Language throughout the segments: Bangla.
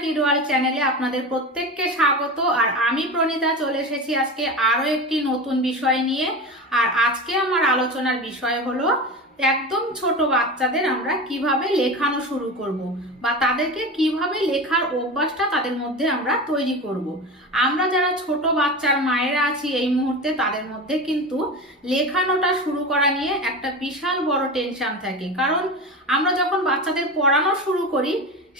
কিড ওয়ার্ল্ড চ্যানেলে আপনাদের প্রত্যেককে স্বাগত। আর আমি প্রণীতা চলে এসেছি আজকে আরো একটি নতুন বিষয় নিয়ে। আর আজকে আমার আলোচনার বিষয় হলো একদম ছোট বাচ্চাদের আমরা কিভাবে লেখানো শুরু করব বা তাদেরকে কিভাবে লেখার অভ্যাসটা তাদের মধ্যে আমরা তৈরি করব। আমরা যারা ছোট বাচ্চার মায়েরা আছি এই মুহূর্তে, তাদের মধ্যে কিন্তু লেখানোটা শুরু করা নিয়ে একটা বিশাল বড় টেনশন থাকে। কারণ আমরা যখন বাচ্চাদের পড়ানো শুরু করি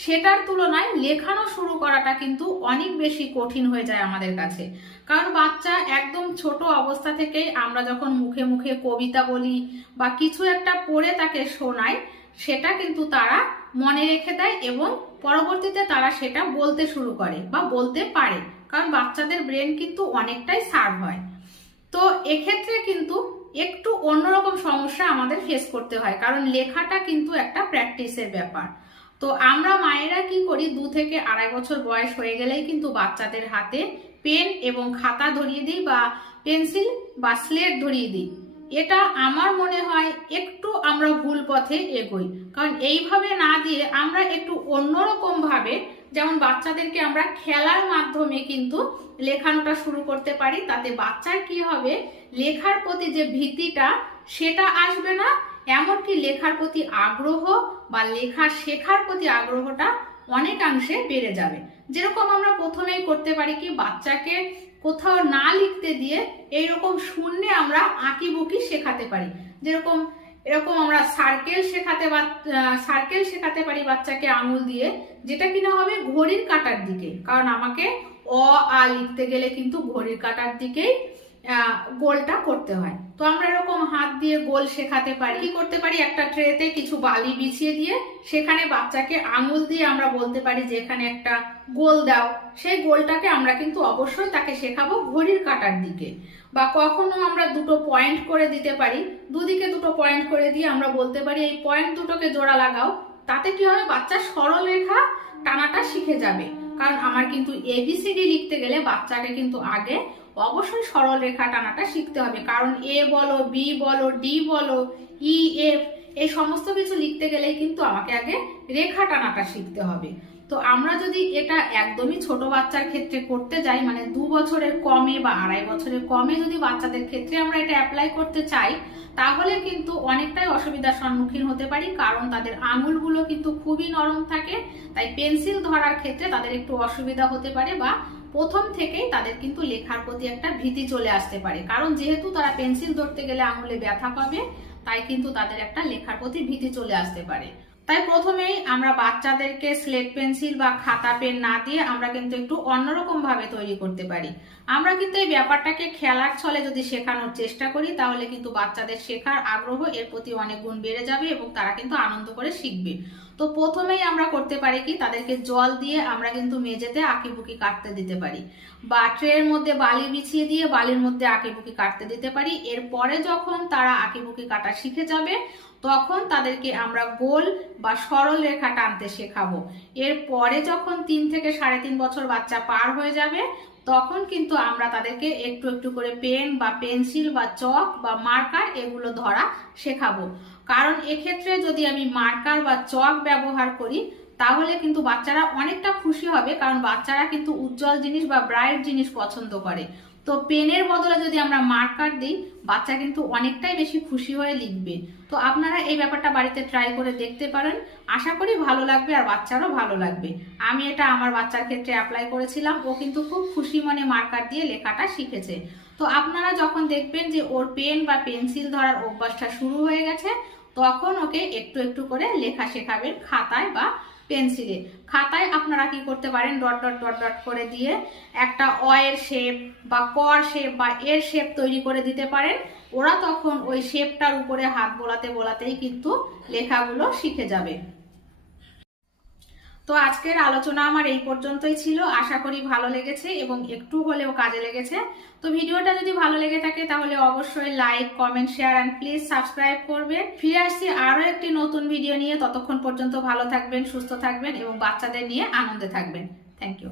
সেটার তুলনায় লেখানো শুরু করাটা কিন্তু অনেক বেশি কঠিন হয়ে যায় আমাদের কাছে। কারণ বাচ্চা একদম ছোট অবস্থা থেকেই আমরা যখন মুখে মুখে কবিতা বলি বা কিছু একটা পড়ে তাকে শোনাই, সেটা কিন্তু তারা মনে রেখে দেয় এবং পরবর্তীতে তারা সেটা বলতে শুরু করে বা বলতে পারে। কারণ বাচ্চাদের ব্রেন কিন্তু অনেকটাই শার্প হয়। তো এক্ষেত্রে কিন্তু একটু অন্যরকম সমস্যা আমাদের ফেস করতে হয়, কারণ লেখাটা কিন্তু একটা প্র্যাকটিসের ব্যাপার। তো আমরা মায়েরা কি করি, 2 থেকে 2.5 বছর বয়স হয়ে গেলেই কিন্তু বাচ্চাদের হাতে পেন এবং খাতা ধরিয়ে দিই বা পেন্সিল বা স্লেট ধরিয়ে দিই। এটা আমার মনে হয় একটু আমরা ভুল পথে এগোই। কারণ এইভাবে না দিয়ে আমরা একটু অন্যরকম ভাবে, যেমন বাচ্চাদেরকে আমরা খেলার মাধ্যমে কিন্তু লেখানোটা শুরু করতে পারি। তাতে বাচ্চার কি হবে, লেখার প্রতি যে ভীতিটা সেটা আসবে না, এমনকি লেখার প্রতি আগ্রহ বা লেখা শেখার প্রতি আগ্রহটা অনেকাংশে বেড়ে যাবে। যেরকম আমরা প্রথমেই করতে পারি কি, বাচ্চাকে কোথাও না লিখতে দিয়ে এইরকম শূন্যে আমরা আঁকিবুকি শেখাতে পারি। যেরকম এরকম আমরা সার্কেল শেখাতে পারি বাচ্চাকে আঙুল দিয়ে, যেটা কিনা হবে ঘড়ির কাঁটার দিকে। কারণ আমাকে অ আ লিখতে গেলে কিন্তু ঘড়ির কাঁটার দিকেই গোলটা করতে হয়। তো আমরা এরকম হাত দিয়ে গোল শেখাতে পারি। কি করতে পারি, একটা ট্রেতে কিছু বালি বিছিয়ে দিয়ে সেখানে বাচ্চাকে আঙুল দিয়ে আমরা বলতে পারি যে এখানে একটা গোল দাও। সেই গোলটাকে আমরা কিন্তু অবশ্যই তাকে শেখাবো ঘড়ির কাঁটার দিকে। বা কখনো আমরা 2টো পয়েন্ট করে দিতে পারি, দুদিকে 2টো পয়েন্ট করে দিয়ে আমরা বলতে পারি এই পয়েন্ট দুটোকে জোড়া লাগাও। তাতে কি হবে, বাচ্চা সরল রেখা টানাটা শিখে যাবে। কারণ আমার কিন্তু ABCD লিখতে গেলে বাচ্চাকে কিন্তু আগে অবশ্যই সরল রেখা টানাটা শিখতে হবে। কারণ A বলো, B বলো, D বলো, E F এই সমস্ত কিছু লিখতে গেলে কিন্তু আমাকে আগে রেখা টানাটা শিখতে হবে। তো আমরা যদি এটা একদমই ছোট বাচ্চার ক্ষেত্রে করতে যাই, মানে 2 বছরের কমে বা 2.5 বছরের কমে যদি বাচ্চাদের ক্ষেত্রে আমরা এটা অ্যাপ্লাই করতে চাই, তাহলে কিন্তু অনেকটাই অসুবিধার সম্মুখীন হতে পারি। কারণ তাদের আঙুলগুলো কিন্তু খুবই নরম থাকে, তাই পেন্সিল ধরার ক্ষেত্রে তাদের একটু অসুবিধা হতে পারে বা প্রথম থেকেই তাদের কিন্তু লেখার প্রতি একটা ভীতি চলে আসতে পারে। কারণ যেহেতু তারা পেন্সিল ধরতে গেলে আঙুলে ব্যথা পাবে, তাই কিন্তু তাদের একটা লেখার প্রতি ভীতি চলে আসতে পারে। তাই প্রথমেই আমরা বাচ্চাদেরকে স্লেট পেন্সিল বা খাতা পেন না দিয়ে আমরা কিন্তু একটু অন্যরকম ভাবে তৈরি করতে পারি। আমরা কিন্তু এই ব্যাপারটাকে খেলার ছলে যদি শেখানোর চেষ্টা করি, তাহলে কিন্তু বাচ্চাদের শেখার আগ্রহ এর প্রতি অনেক গুণ বেড়ে যাবে এবং তারা কিন্তু আনন্দ করে শিখবে। তো প্রথমেই আমরা করতে পারি কি, তাদেরকে জল দিয়ে আমরা কিন্তু মেঝেতে আঁকিবুকি কাটতে দিতে পারি বা ট্রের মধ্যে বালি বিছিয়ে দিয়ে বালির মধ্যে আঁকিবুকি কাটতে দিতে পারি। এরপরে যখন তারা আঁকিবুকি কাটা শিখে যাবে, তখন তাদেরকে আমরা গোল বা সরল রেখা টানতে শেখাবো। এরপরে যখন 3 থেকে 3.5 বছর বাচ্চা পার হয়ে যাবে, তখন কিন্তু আমরা তাদেরকে একটু একটু করে পেন বা পেন্সিল বা চক বা মার্কার এগুলো ধরা শেখাবো। কারণ এক্ষেত্রে যদি আমি মার্কার বা চক ব্যবহার করি, তাহলে কিন্তু বাচ্চারা অনেকটা খুশি হবে। কারণ বাচ্চারা কিন্তু উজ্জ্বল জিনিস বা ব্রাইট জিনিস পছন্দ করে। তো পেনের বদলে যদি আমরা মার্কার দিই, বাচ্চা কিন্তু অনেকটাই বেশি খুশি হয়ে লিখবে। তো আপনারা এই ব্যাপারটা বাড়িতে ট্রাই করে দেখতে পারেন, আশা করি ভালো লাগবে আর বাচ্চারও ভালো লাগবে। আমি এটা আমার বাচ্চার ক্ষেত্রে অ্যাপ্লাই করেছিলাম, ও কিন্তু খুব খুশি মনে মার্কার দিয়ে লেখাটা শিখেছে। তো আপনারা যখন দেখবেন যে ওর পেন বা পেন্সিল ধরার অভ্যাসটা শুরু হয়ে গেছে, তখন ওকে একটু একটু করে লেখা শেখাবেন খাতায় বা পেন্সিলে। খাতায় আপনারা কি করতে পারেন, ডট ডট ডট ডট করে দিয়ে একটা এর শেপ বা কর শেপ বা এর শেপ তৈরি করে দিতে পারেন। ওরা তখন ওই শেপটার উপরে হাত বোলাতে বোলাতেই কিন্তু লেখাগুলো শিখে যাবে। তো আজকের আলোচনা আমার এই পর্যন্তই ছিল। আশা করি ভালো লেগেছে এবং একটু হলেও কাজে লেগেছে। তো ভিডিওটা যদি ভালো লেগে থাকে তাহলে অবশ্যই like, comment, share and please subscribe করবেন। ফিরে আসছি আরো একটি নতুন ভিডিও নিয়ে। ততক্ষণ পর্যন্ত ভালো থাকবেন, সুস্থ থাকবেন এবং বাচ্চাদের নিয়ে আনন্দে থাকবেন। Thank you.